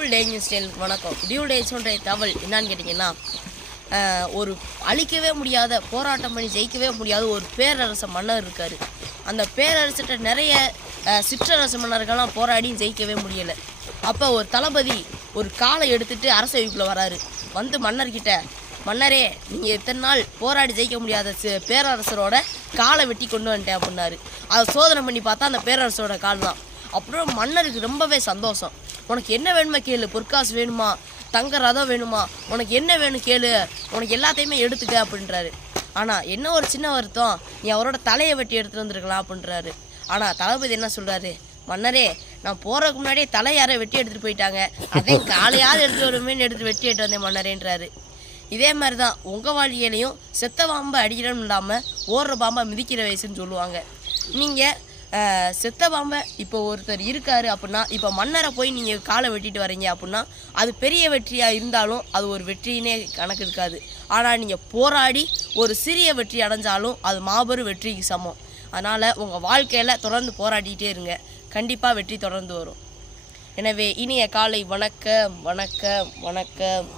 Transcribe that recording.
Dual டேஞ்ச் ஸ்டைலுக்கு வணக்கம். Dual டேஞ்சுன்ற தகவல் என்னான்னு கேட்டிங்கன்னா, ஒரு அழிக்கவே முடியாத, போராட்டம் பண்ணி ஜெயிக்கவே முடியாத ஒரு பேரரச மன்னர் இருக்கார். அந்த பேரரசிட்ட நிறைய சிற்றரசு மன்னர்கள்லாம் போராடி ஜெயிக்கவே முடியலை. அப்போ ஒரு தளபதி ஒரு காலை எடுத்துகிட்டு அரசவைக்குள்ளே வராரு. வந்து மன்னர்கிட்ட, மன்னரே, நீங்கள் இத்தனை நாள் போராடி ஜெயிக்க முடியாத பேரரசரோட காலை வெட்டி கொண்டு வந்துட்டேன் அப்படின்னாரு. அதை சோதனை பண்ணி பார்த்தா அந்த பேரரசரோட கால் தான். அப்புறம் மன்னருக்கு ரொம்பவே சந்தோஷம். உனக்கு என்ன வேணுமா கேளு, பொற்காசு வேணுமா, தங்க ரதம் வேணுமா, உனக்கு என்ன வேணும் கேளு, உனக்கு எல்லாத்தையுமே எடுத்துக்க அப்படின்றாரு. ஆனால் என்ன ஒரு சின்ன வருத்தம், நீ அவரோட தலையை வெட்டி எடுத்துகிட்டு வந்துருக்கலாம் அப்படின்றாரு. ஆனால் தளபதி என்ன சொல்கிறாரு, மன்னரே, நான் போகிறதுக்கு முன்னாடியே தலை யாரை வெட்டி எடுத்துகிட்டு போயிட்டாங்க, அதே காலையாவது எடுத்துகிட்டு வருமேன்னு வெட்டி எடுத்து வந்தேன் மன்னரேன்றாரு. இதே மாதிரி தான் உங்கள் வாழ்க்கையிலையும் செத்த பாம்பை அடிக்கணும் இல்லாமல் ஓடுற பாம்பை மிதிக்கிற வயசுன்னு சொல்லுவாங்க. நீங்கள் செத்த பாம்பை இப்போ ஒருத்தர் இருக்காரு அப்படின்னா, இப்போ மன்னரை போய் நீங்கள் காலை வெட்டிட்டு வரீங்க அப்படின்னா அது பெரிய வெற்றியாக இருந்தாலும் அது ஒரு வெற்றினே கணக்கு இருக்காது. ஆனால் நீங்கள் போராடி ஒரு சிறிய வெற்றி அடைஞ்சாலும் அது மாபெரும் வெற்றிக்கு சமம். அதனால் உங்கள் வாழ்க்கையில் தொடர்ந்து போராடிக்கிட்டே இருங்க, கண்டிப்பாக வெற்றி தொடர்ந்து வரும். எனவே இனிய காலை வணக்கம் வணக்கம் வணக்கம்.